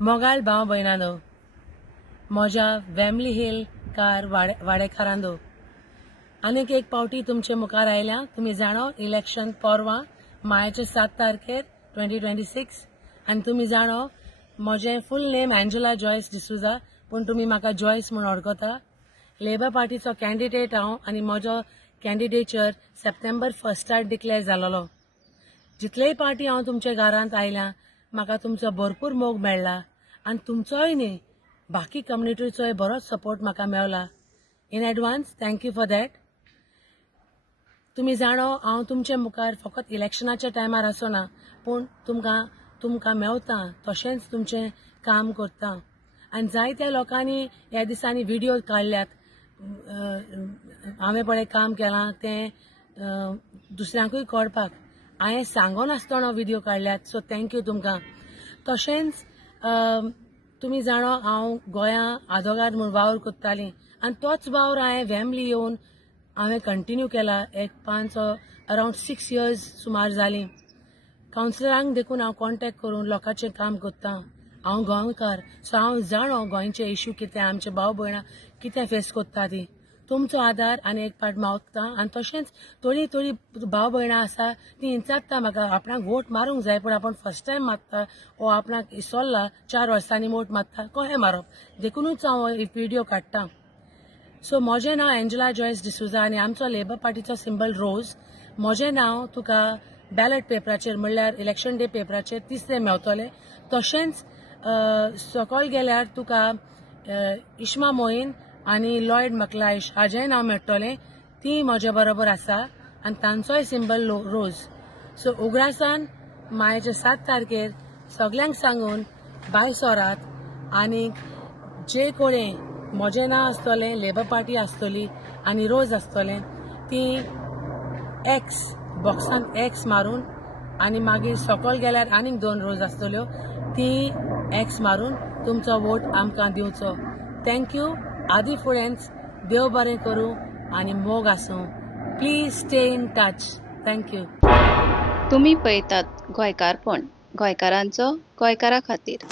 मोगाळ भाव भयणानो, म्हज्या वेमली हिल कार वाडेकारांदो, आनीक एक पावटी तुमचे मुखार आयल्या. तुम्ही जाणो इलेक्शन परवां मायाचे 7 तारखेर 2026 आनी तुम्ही जाणो म्हजें फूल नेम एंजेला जॉयस डिसूजा, पूण तुम्ही म्हाका जॉयस म्हूण वळखता. लेबर पार्टीचो कॅन्डिडेट हांव आनी म्हजो कॅन्डिडेचर सप्टेंबर 1 डिक्लेअर जालोलो. जितलेय पार्टी हांव तुमच्या घरांत आयल्या म्हाका तुमचो भरपूर मोग मेळ्ळा आनी तुमचोय न्ही बाकी कम्युनिटीचोय बरोच सपोर्ट म्हाका मेळला. In advance thank you for that. तुम्ही जाणो हांव तुमचे मुखार फकत इलेक्शनाच्या टायमार आसना, पूण तुमकां मेवता तशेंच तुमचें काम करता. आनी जायत्या लोकांनी ह्या दिसांनी व्हिडिओ काडल्यात. हांवें पळय काम केलां तें दुसऱ्यांकूय कळपाक हांवें सांगनासतना व्हिडिओ काडल्यात, सो थँक्यू तुमकां. तशेंच तुम्ही जाणो हांव गोंयां आदवोगाद म्हूण वावर कोत्तालीं आनी तोच वावर हांवें वेमली येवन हांवें कंटिन्यू केला. एक 5 6 इयर्स सुमार जालीं. कावन्सिलरांक देखून हांव कॉन्टॅक्ट करून लोकांचें काम करता. हांव गोंयकार, सो हांव जाणो गोंयचे इश्यू कितें, आमचे भाव भयणां कितें फेस कोत्ता ती. तुमचो आदार आनी एक पाट मागता. आनी तशेंच थोडी भाव भयणां आसा ती इंचात्ता म्हाका आपणाक वोट मारूंक जाय, पूण आपण फर्स्ट टायम मारता वो आपणाक इसरला 4 वर्सांनी वोट मारता, कशें मारप, देखूनच हांव व्हिडिओ काडटा. सो म्हजें नांव एंजेला जॉयस डिसूजा आनी आमचो लेबर पार्टीचो सिंबल रोज. म्हजें नांव तुका बॅलट पेपराचेर म्हणल्यार इलेक्शन डे पेपराचेर 3रे मेवतलें. तशेंच सकयल गेल्यार तुका इश्मा मोईन आनी लॉयड मक्लायश हाजेंय नांव मेळटलें. ती म्हजे बरोबर आसा आनी तांचोय सिंबल रोज. सो उगडासान मायाचे 7 तारखेर सगल्यांक सांगून भायर सोरात आनी जे कोणें म्हजें नांव आसतलें, लेबर पार्टी आसतली आनी रोज आसतलें, ती एक्स बॉक्सान एक्स मारून आनी मागीर सकयल गेल्यार आनीक 2 रोज आसतल्यो, ती एक्स मारून तुमचो वोट आमकां दिवचो. थँक्यू. आदी फुडेंच देव बरें करूं आनी मोग आसूं. Please stay in touch. Thank you. तुम्ही पळयतात गोंयकारपण, गोंयकारांचो गोंयकारा खातीर.